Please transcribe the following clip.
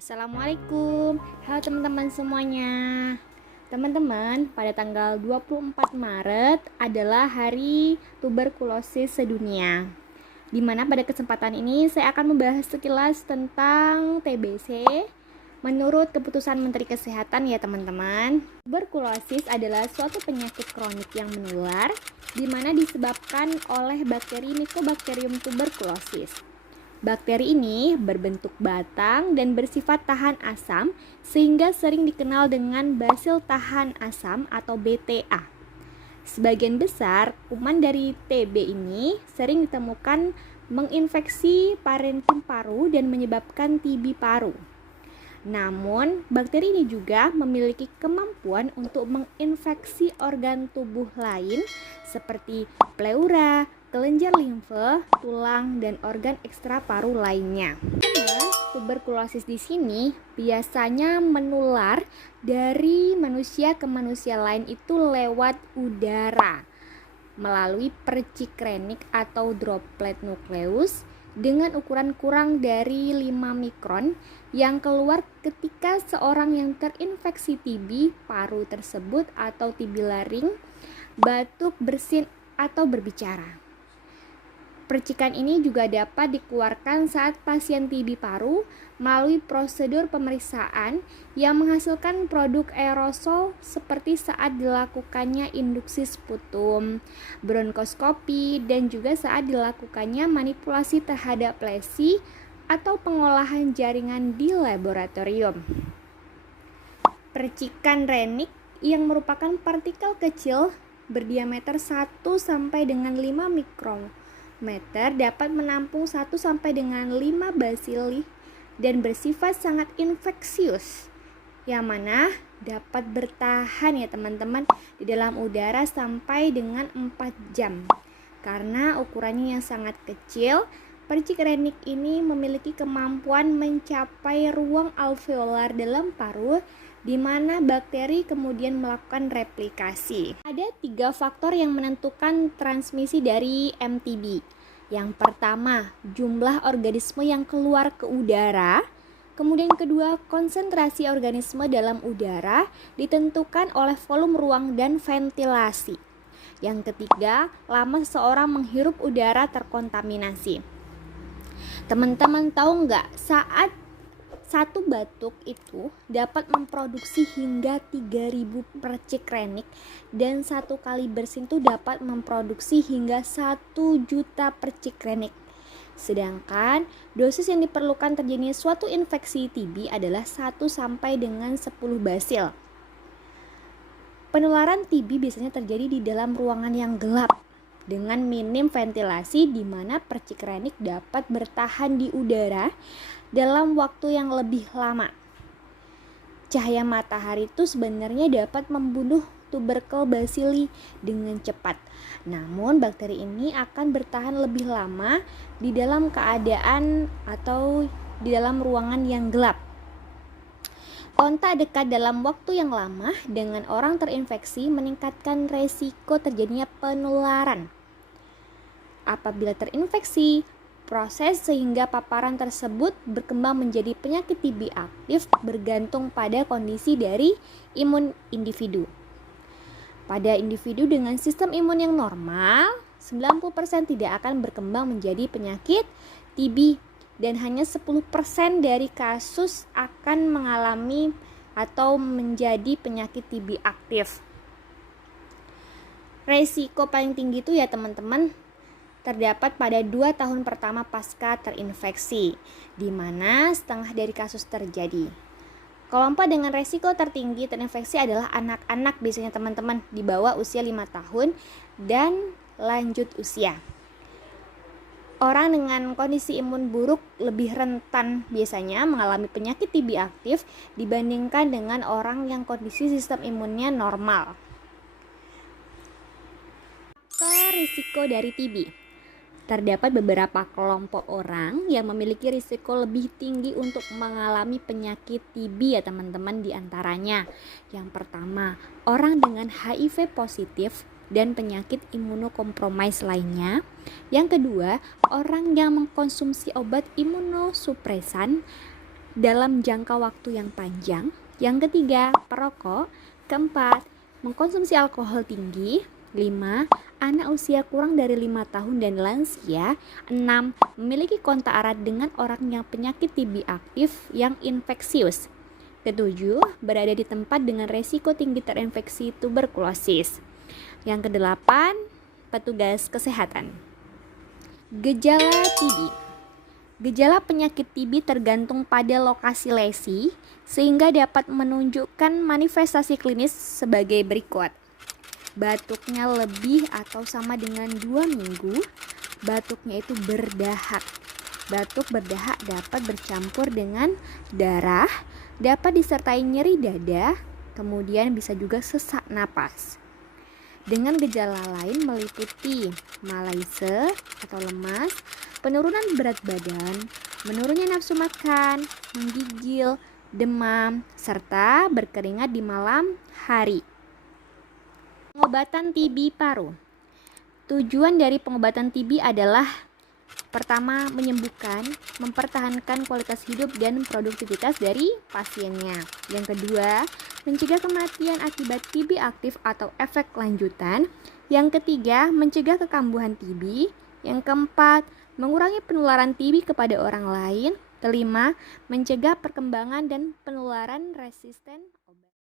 Assalamualaikum. Halo teman-teman semuanya. Teman-teman, pada tanggal 24 Maret adalah Hari Tuberkulosis Sedunia. Di mana pada kesempatan ini saya akan membahas sekilas tentang TBC menurut keputusan Menteri Kesehatan ya teman-teman. Tuberkulosis adalah suatu penyakit kronik yang menular di mana disebabkan oleh bakteri Mycobacterium tuberculosis. Bakteri ini berbentuk batang dan bersifat tahan asam sehingga sering dikenal dengan basil tahan asam atau BTA. Sebagian besar kuman dari TB ini sering ditemukan menginfeksi parenkim paru dan menyebabkan TB paru. Namun, bakteri ini juga memiliki kemampuan untuk menginfeksi organ tubuh lain seperti pleura, kelenjar limfe, tulang, dan organ ekstra paru lainnya. Tuberkulosis di sini biasanya menular dari manusia ke manusia lain itu lewat udara melalui percik renik atau droplet nukleus dengan ukuran kurang dari 5 mikron yang keluar ketika seorang yang terinfeksi TB paru tersebut atau TB laring batuk, bersin, atau berbicara. Percikan ini juga dapat dikeluarkan saat pasien TB paru melalui prosedur pemeriksaan yang menghasilkan produk aerosol seperti saat dilakukannya induksi sputum, bronkoskopi, dan juga saat dilakukannya manipulasi terhadap lesi atau pengolahan jaringan di laboratorium. Percikan renik yang merupakan partikel kecil berdiameter 1 sampai dengan 5 mikron dapat menampung 1 sampai dengan 5 basili dan bersifat sangat infeksius yang mana dapat bertahan ya teman-teman di dalam udara sampai dengan 4 jam. Karena ukurannya yang sangat kecil, percik renik ini memiliki kemampuan mencapai ruang alveolar dalam paru di mana bakteri kemudian melakukan replikasi. Ada 3 faktor yang menentukan transmisi dari MTB. Yang pertama, jumlah organisme yang keluar ke udara. Kemudian kedua, konsentrasi organisme dalam udara ditentukan oleh volume ruang dan ventilasi. Yang ketiga, lama seseorang menghirup udara terkontaminasi. Teman-teman tahu nggak, saat satu batuk itu dapat memproduksi hingga 3000 percik renik dan satu kali bersin itu dapat memproduksi hingga 1 juta percik renik. Sedangkan dosis yang diperlukan terjadinya suatu infeksi TB adalah 1 sampai dengan 10 basil. Penularan TB biasanya terjadi di dalam ruangan yang gelap dengan minim ventilasi di mana percik renik dapat bertahan di udara dalam waktu yang lebih lama. Cahaya matahari itu sebenarnya dapat membunuh tuberkel bacilli dengan cepat. Namun bakteri ini akan bertahan lebih lama di dalam keadaan atau di dalam ruangan yang gelap. Kontak dekat dalam waktu yang lama dengan orang terinfeksi meningkatkan resiko terjadinya penularan. Apabila terinfeksi, proses sehingga paparan tersebut berkembang menjadi penyakit TB aktif bergantung pada kondisi dari imun individu. Pada individu dengan sistem imun yang normal, 90% tidak akan berkembang menjadi penyakit TB dan hanya 10% dari kasus akan mengalami atau menjadi penyakit TB aktif. Resiko paling tinggi itu ya teman-teman terdapat pada 2 tahun pertama pasca terinfeksi, di mana setengah dari kasus terjadi. Kelompok dengan resiko tertinggi terinfeksi adalah anak-anak biasanya teman-teman di bawah usia 5 tahun dan lanjut usia. Orang dengan kondisi imun buruk lebih rentan biasanya mengalami penyakit TB aktif dibandingkan dengan orang yang kondisi sistem imunnya normal. Faktor risiko dari TB. Terdapat beberapa kelompok orang yang memiliki risiko lebih tinggi untuk mengalami penyakit TB ya teman-teman, di antaranya. Yang pertama, orang dengan HIV positif dan penyakit imunokompromis lainnya. Yang kedua, orang yang mengkonsumsi obat imunosupresan dalam jangka waktu yang panjang. Yang ketiga, perokok. Keempat, mengkonsumsi alkohol tinggi. 5. Anak usia kurang dari 5 tahun dan lansia. 6. Memiliki kontak erat dengan orang yang penyakit TB aktif yang infeksius. Ketujuh, berada di tempat dengan resiko tinggi terinfeksi tuberkulosis. Yang kedelapan, petugas kesehatan. Gejala TB. Gejala penyakit TB tergantung pada lokasi lesi, sehingga dapat menunjukkan manifestasi klinis sebagai berikut. Batuknya lebih atau sama dengan 2 minggu. Batuknya itu berdahak. Batuk berdahak dapat bercampur dengan darah, dapat disertai nyeri dada, kemudian bisa juga sesak napas. Dengan gejala lain meliputi malaise atau lemas, penurunan berat badan, menurunnya nafsu makan, menggigil, demam, serta berkeringat di malam hari. Pengobatan TB paru. Tujuan dari pengobatan TB adalah pertama, menyembuhkan, mempertahankan kualitas hidup dan produktivitas dari pasiennya. Yang kedua, mencegah kematian akibat TB aktif atau efek lanjutan. Yang ketiga, mencegah kekambuhan TB. Yang keempat, mengurangi penularan TB kepada orang lain. Kelima, mencegah perkembangan dan penularan resisten